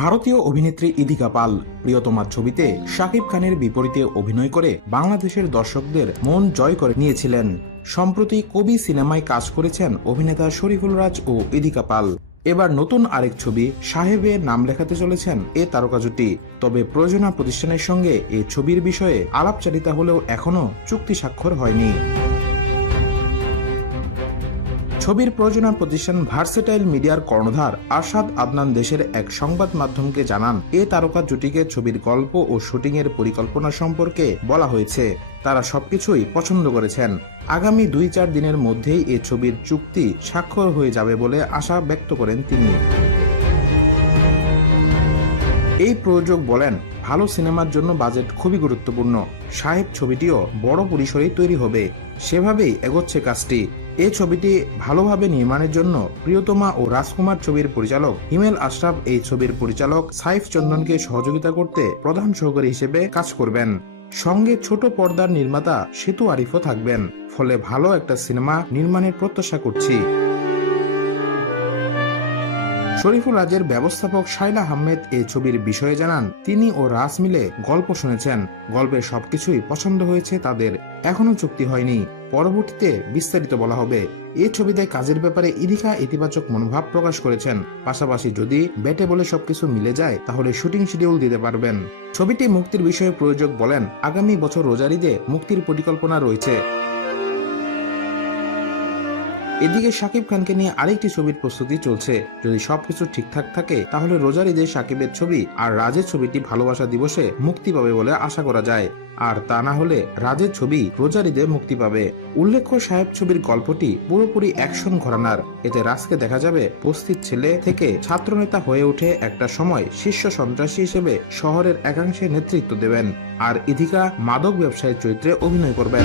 ভারতীয় অভিনেত্রী ইদিকা পাল প্রিয়তমা ছবিতে শাকিব খানের বিপরীতে অভিনয় করে বাংলাদেশের দর্শকদের মন জয় করে নিয়েছিলেন। সম্প্রতি কবি সিনেমায় কাজ করেছেন অভিনেতা শরীফুল রাজ ও ইদিকা পাল। এবার নতুন আরেক ছবি সাহেবে নাম লেখাতে চলেছেন এ তারকা জুটি তবে প্রযোজনা প্রতিষ্ঠানের সঙ্গে এ ছবির বিষয়ে আলাপচারিতা হলেও এখনও চুক্তি স্বাক্ষর হয়নি। ছবির প্রযোজনা প্রতিষ্ঠান ভার্সেটাইল মিডিয়ার কর্ণধার আসাদ আদনান দেশের এক সংবাদ মাধ্যমকে জানান, এ তারকা জুটিকে ছবির গল্প ও শুটিংয়ের পরিকল্পনা সম্পর্কে বলা হয়েছে। তারা সবকিছুই পছন্দ করেছেন। আগামী দুই চার দিনের মধ্যেই এ ছবির চুক্তি স্বাক্ষর হয়ে যাবে বলে আশা ব্যক্ত করেন তিনি। এই প্রযোজক বলেন, ভালো সিনেমার জন্য বাজেট খুবই গুরুত্বপূর্ণ। সাহেব ছবিটিও বড় পরিসরেই তৈরি হবে। সেভাবেই এগোচ্ছে কাজটি। এই ছবিটি ভালোভাবে নির্মাণের জন্য প্রিয়তমা ও রাজকুমার ছবির পরিচালক হিমেল আশরাফ এই ছবির পরিচালক সাইফ চন্দনকে সহযোগিতা করতে প্রধান সহকারী হিসেবে কাজ করবেন। সঙ্গে ছোট পর্দার নির্মাতা সেতু আরিফও থাকবেন। ফলে ভালো একটা সিনেমা নির্মাণের প্রত্যাশা করছি। শরীফুল রাজের ব্যবস্থাপক শাইলা আহমেদ এই ছবির বিষয়ে জানান, তিনি ও রাজ মিলে গল্প শুনেছেন। গল্পের সবকিছুই পছন্দ হয়েছে তাদের। এখনও চুক্তি হয়নি। পরবর্তীতে বিস্তারিত বলা হবে। এই ছবিতে কাজের ব্যাপারে ইদিকা ইতিবাচক মনোভাব প্রকাশ করেছেন। পাশাপাশি যদি ব্যাটে বলে সবকিছু মিলে যায়, তাহলে শুটিং শিডিউল দিতে পারবেন। ছবিটি মুক্তির বিষয়ে প্রয়োজক বলেন, আগামী বছর রোজারিদে মুক্তির পরিকল্পনা রয়েছে। এদিকে শাকিব খানকে নিয়ে আরেকটি ছবির প্রস্তুতি চলছে। যদি সবকিছু ঠিকঠাক থাকে, তাহলে রোজার ঈদে শাকিবের ছবি আর রাজের ছবিটি ভালোবাসা দিবসে মুক্তি পাবে বলে আশা করা যায়। আর তা না হলে রাজের ছবি রোজার ঈদে মুক্তি পাবে। উল্লেখ্য, সাহেব ছবির গল্পটি পুরোপুরি অ্যাকশন ঘরানার। এতে রাজকে দেখা যাবে বস্তির ছেলে থেকে ছাত্রনেতা হয়ে উঠে একটা সময় শীর্ষ সন্ত্রাসী হিসেবে শহরের একাংশে নেতৃত্ব দেবেন। আর ইধিকা মাদক ব্যবসায়ীর চরিত্রে অভিনয় করবেন।